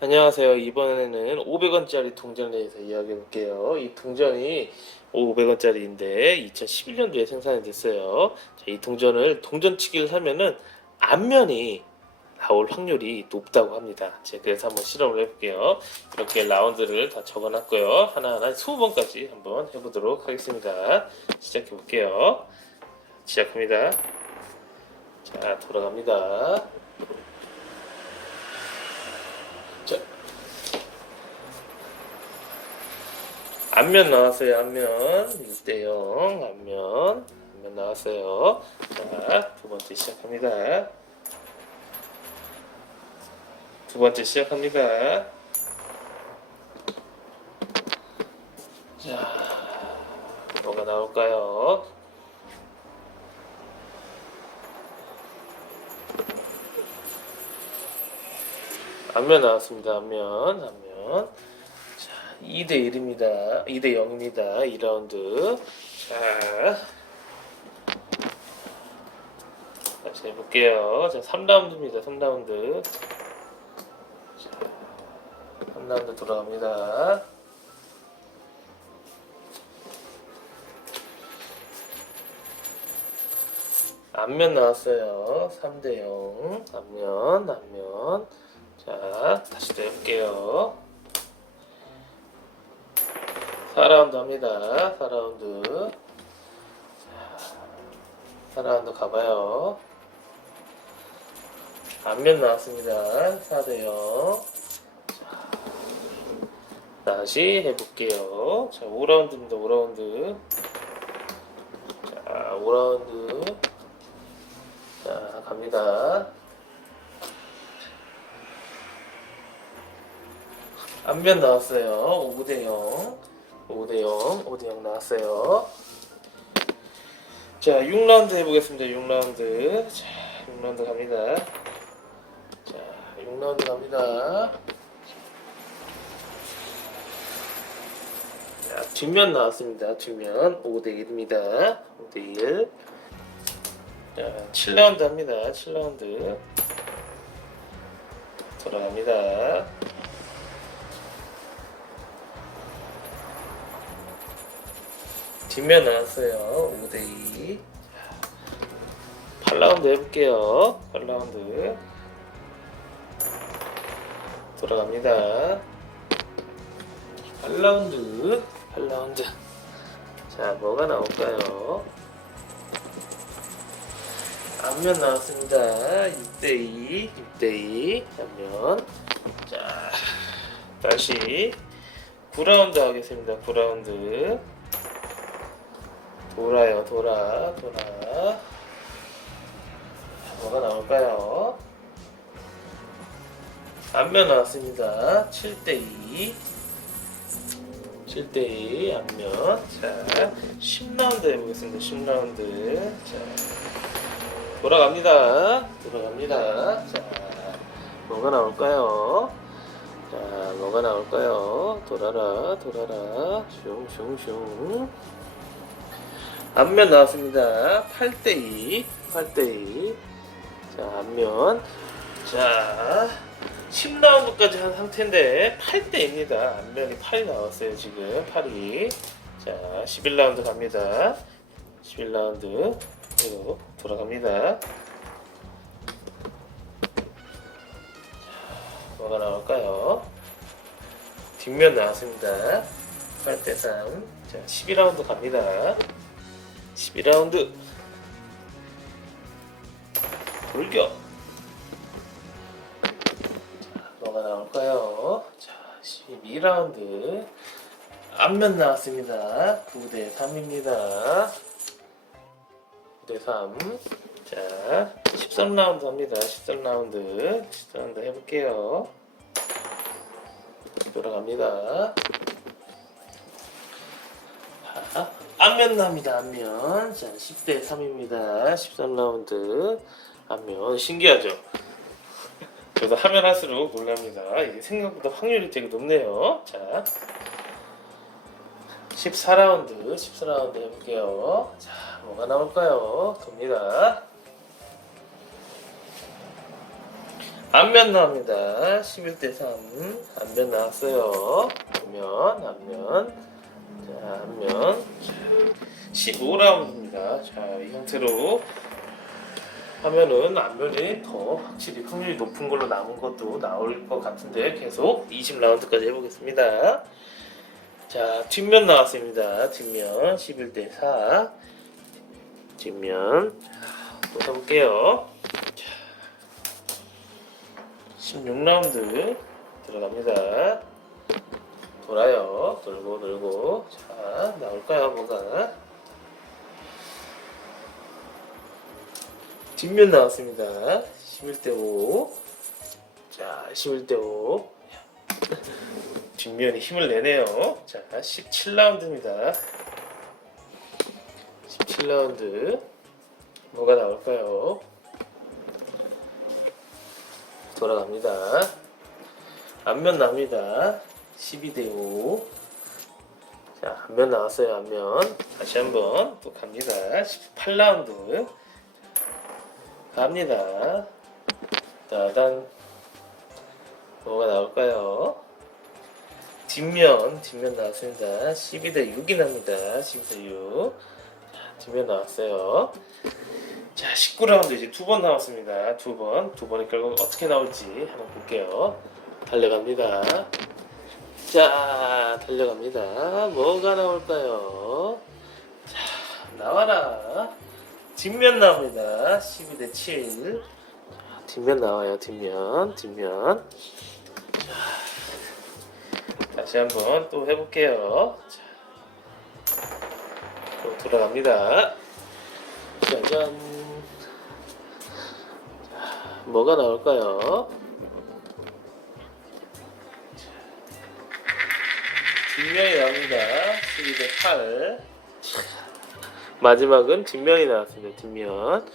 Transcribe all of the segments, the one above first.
안녕하세요. 이번에는 500원짜리 동전에 대해서 이야기해 볼게요. 이 동전이 500원짜리인데 2011년도에 생산이 됐어요. 자, 이 동전을 동전치기를 하면은 앞면이 나올 확률이 높다고 합니다. 제가 그래서 한번 실험을 해볼게요. 이렇게 라운드를 다 적어놨고요. 하나하나 20번까지 한번 해보도록 하겠습니다. 시작해 볼게요. 시작합니다. 자, 돌아갑니다. 앞면 나왔어요. 앞면 1대0 앞면 앞면 나왔어요. 자, 두 번째 시작합니다. 두 번째 시작합니다. 자, 뭐가 나올까요? 앞면 나왔습니다. 앞면, 앞면. 자, 2대 1입니다. 2대 0입니다. 2라운드. 자. 다시 해볼게요. 자, 3라운드입니다. 3라운드. 자, 3라운드 돌아갑니다. 앞면 나왔어요. 3대 0. 앞면, 앞면. 자, 다시 또 해볼게요. 4라운드 합니다. 4라운드. 자, 4라운드 가봐요. 앞면 나왔습니다. 4대0. 다시 해볼게요. 자, 5라운드입니다. 5라운드. 자, 5라운드. 자, 갑니다. 앞면 나왔어요. 5대0. 5대0. 5대0 나왔어요. 자, 6라운드 해보겠습니다. 6라운드. 자, 6라운드 갑니다. 자, 6라운드 갑니다. 자, 뒷면 나왔습니다. 뒷면 5대1입니다. 5대1. 자, 7라운드 합니다. 7라운드. 돌아갑니다. 뒷면 나왔어요. 5대2. 8라운드 해볼게요. 8라운드. 돌아갑니다. 8라운드. 8라운드. 자, 뭐가 나올까요? 앞면 나왔습니다. 6대2. 6대2. 앞면. 자, 다시 9라운드 하겠습니다. 9라운드. 돌아요, 돌아, 돌아. 뭐가 나올까요? 앞면 나왔습니다. 7대2. 7대2 앞면. 자, 10라운드 해보겠습니다. 10라운드. 자, 돌아갑니다. 돌아갑니다. 자, 뭐가 나올까요? 자, 뭐가 나올까요? 돌아라, 돌아라. 슝슝슝. 앞면 나왔습니다. 8대2. 8대2. 자, 앞면. 자, 10라운드까지 한 상태인데 8대입니다. 앞면이 8이 나왔어요, 지금. 8이. 자, 11라운드 갑니다. 11라운드. 그리고 돌아갑니다. 자, 뭐가 나올까요? 뒷면 나왔습니다. 8대3. 자, 12라운드 갑니다. 12라운드. 돌격. 자, 뭐가 나올까요? 자, 12라운드. 앞면 나왔습니다. 9대 3입니다. 9대 3. 자, 13라운드 합니다. 13라운드. 13라운드 해볼게요. 돌아갑니다. 자, 앞면 납니다. 앞면. 자, 10대 3입니다. 13라운드. 앞면. 신기하죠? 저도 하면 할수록 놀랍니다. 이게 생각보다 확률이 되게 높네요. 자. 14라운드, 14라운드 해볼게요. 자, 뭐가 나올까요? 돕니다. 앞면 나옵니다. 11대 3. 앞면 나왔어요. 앞면, 앞면. 자, 앞면. 15라운드입니다. 자, 이 형태로 하면은 앞면이 더 확실히 확률이 높은 걸로 남은 것도 나올 것 같은데 계속 20라운드까지 해보겠습니다. 자, 뒷면 나왔습니다. 뒷면 11대 4. 뒷면 또 해볼게요. 16라운드 들어갑니다. 돌아요. 돌고 돌고. 자, 나올까요? 뭐가? 뒷면 나왔습니다. 11대 5. 자, 11대 5. 뒷면이 힘을 내네요. 자, 17라운드입니다. 17라운드. 뭐가 나올까요? 돌아갑니다. 앞면 납니다. 12대 5. 자, 앞면 나왔어요, 앞면. 다시 한번 또 갑니다. 18라운드. 갑니다. 따단. 뭐가 나올까요? 뒷면, 뒷면 나왔습니다. 12대 6이 납니다. 12대 6. 자, 뒷면 나왔어요. 자, 19라운드 이제 두번 남았습니다. 두 번. 두 번의 결과 어떻게 나올지 한번 볼게요. 달려갑니다. 자, 달려갑니다. 뭐가 나올까요? 자, 나와라. 뒷면 나옵니다. 12대 7. 자, 뒷면 나와요. 뒷면, 뒷면. 자, 다시 한번 또 해볼게요. 자, 또 돌아갑니다. 짜잔. 자, 뭐가 나올까요? 뒷면이 나옵니다. 12대 8. 마지막은 뒷면이 나왔습니다. 뒷면.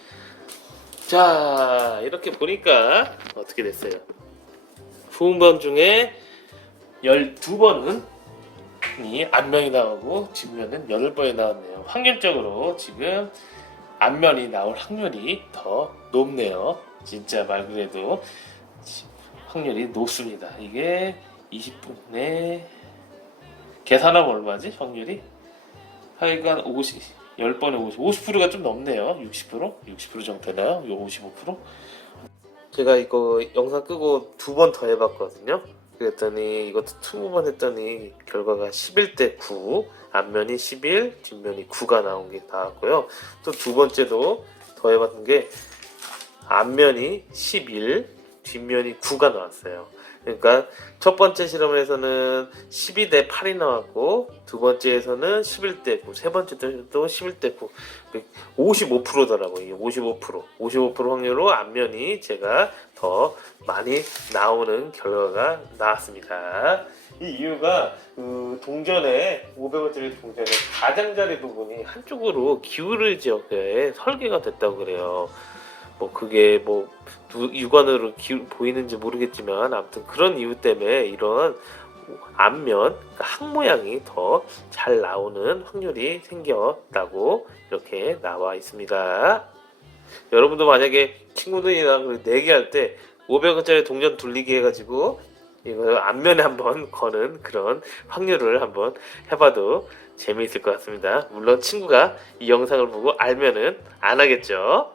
자, 이렇게 보니까 어떻게 됐어요? 후음번 중에 12번은 이 앞면이 나오고 뒷면은 8번이 나왔네요. 확률적으로 지금 앞면이 나올 확률이 더 높네요. 진짜 말 그래도 확률이 높습니다. 이게 20분에 계산하면 얼마지? 확률이? 하여간 50, 10번에 50, 50%가 좀 넘네요. 60%? 60% 정도 되나요? 이거 55%? 제가 이거 영상 끄고 두 번 더 해봤거든요. 그랬더니 이것도 20번 했더니 결과가 11대 9 앞면이 11 뒷면이 9가 나온 게 나왔고요 또 두 번째도 더 해봤던 게 앞면이 11 뒷면이 9가 나왔어요 그러니까 첫 번째 실험에서는 12대 8이 나왔고 두 번째에서는 11대 9, 세 번째도 11대 9, 55%더라고요. 이게 55%, 55% 확률로 앞면이 제가 더 많이 나오는 결과가 나왔습니다. 이 이유가 그 동전에 500원짜리 동전에 가장자리 부분이 한쪽으로 기울어지게 설계가 됐다고 그래요. 뭐 그게 뭐 누- 육안으로 기, 보이는지 모르겠지만 아무튼 그런 이유 때문에 이런 앞면 항 모양이 더 잘 나오는 확률이 생겼다고 이렇게 나와 있습니다. 여러분도 만약에 친구들이랑 그 내기할 때 500원짜리 동전 돌리기 해가지고 이거 앞면에 한번 거는 그런 확률을 한번 해봐도 재미있을 것 같습니다. 물론 친구가 이 영상을 보고 알면은 안 하겠죠.